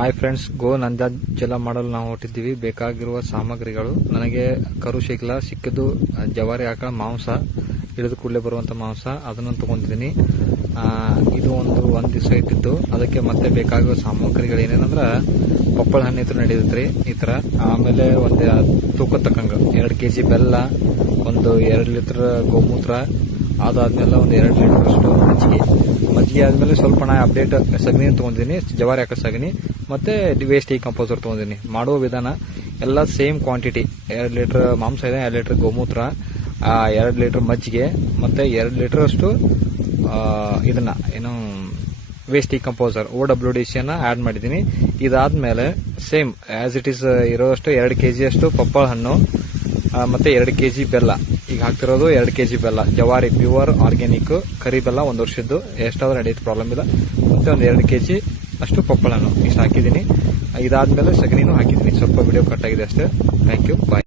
Hi friends, ಗೋ ನಂದಾಜಲ ಮಾಡಲು ನಾವು ಹೊರಟಿದ್ದೀವಿ. ಬೇಕಾಗಿರುವ ಸಾಮಗ್ರಿಗಳು ನನಗೆ ಕರು ಶೇಖಲ ಸಿಕ್ಕಿದ್ದು ಜವಾರಿ ಆಕಳ ಮಾಂಸ, ಇಳಿದು ಕೂಡಲೇ ಬರುವಂತ ಮಾಂಸ, ಅದನ್ನು ತಗೊಂಡಿದ್ದೀನಿ. ಇದು ಒಂದು ದಿವಸ ಇಟ್ಟಿದ್ದು. ಅದಕ್ಕೆ ಮತ್ತೆ ಬೇಕಾಗಿರುವ ಸಾಮಗ್ರಿಗಳು ಏನೇನಂದ್ರ ಪಪ್ಪಳ ಹಣ್ಣು ಇದ್ರ ನಡೆಯುತ್ರಿ ಈ ತರ. ಆಮೇಲೆ ಒಂದು ತೂಕ ತಕ್ಕಂಗ 2 kg ಬೆಲ್ಲ, ಒಂದು 2 ಲೀಟರ್ ಗೋಮೂತ್ರ, ಅದಾದ್ಮೇಲೆ ಒಂದು 2 ಲೀಟರ್ ಅಷ್ಟು ಮಜ್ಜಿಗೆ ಆದ್ಮೇಲೆ ಸ್ವಲ್ಪ ನಾ ಅಪ್ಡೇಟ್ ಸಗಣಿ ತಗೊಂಡಿದ್ದೀನಿ, ಜವಾರಿ ಆಕಳ ಸಗಣಿ, ಮತ್ತೆ ವೇಸ್ಟ್ ಕಂಪೋಸರ್ ತಗೊಂಡಿದ್ದೀನಿ. ಮಾಡುವ ವಿಧಾನ ಎಲ್ಲ ಸೇಮ್ ಕ್ವಾಂಟಿಟಿ. 2 ಲೀಟರ್ ಮಾಂಸ ಇದೆ, 2 ಲೀಟರ್ ಗೋಮೂತ್ರ, 2 ಲೀಟರ್ ಮಜ್ಜಿಗೆ, ಮತ್ತೆ 2 ಲೀಟರ್ ಅಷ್ಟು ಇದನ್ನ ಏನು ವೇಸ್ಟ್ ಕಂಪೋಸರ್ OWDC ಅನ್ನ ಆಡ್ ಮಾಡಿದ್ದೀನಿ. ಇದಾದ್ಮೇಲೆ ಸೇಮ್ ಆಸ್ ಇಟ್ ಈಸ್ ಇರೋಷ್ಟು 2 kg ಅಷ್ಟು ಪಪ್ಪಳ ಹಣ್ಣು, ಮತ್ತೆ 2 kg ಬೆಲ್ಲ. ಈಗ ಹಾಕ್ತಿರೋದು 2 kg ಬೆಲ್ಲ, ಜವಾರಿ ಪ್ಯೂರ್ ಆರ್ಗ್ಯಾನಿಕ್ ಕರಿ ಬೆಲ್ಲ, 1 ವರ್ಷದ್ದು, ಎಷ್ಟಾದ್ರೂ ನಡೆಯುತ್ತೆ, ಪ್ರಾಬ್ಲಮ್ ಇಲ್ಲ. ಮತ್ತೆ ಒಂದು 2 kg ಅಷ್ಟು ಪಪ್ಪಳ ಹಣ್ಣು ಇಷ್ಟು ಹಾಕಿದ್ದೀನಿ. ಇದಾದ್ಮೇಲೆ ಸಗಣಿನೂ ಹಾಕಿದ್ದೀನಿ. ಸ್ವಲ್ಪ ವಿಡಿಯೋ ಕಟ್ ಆಗಿದೆ ಅಷ್ಟೇ. Thank you, bye.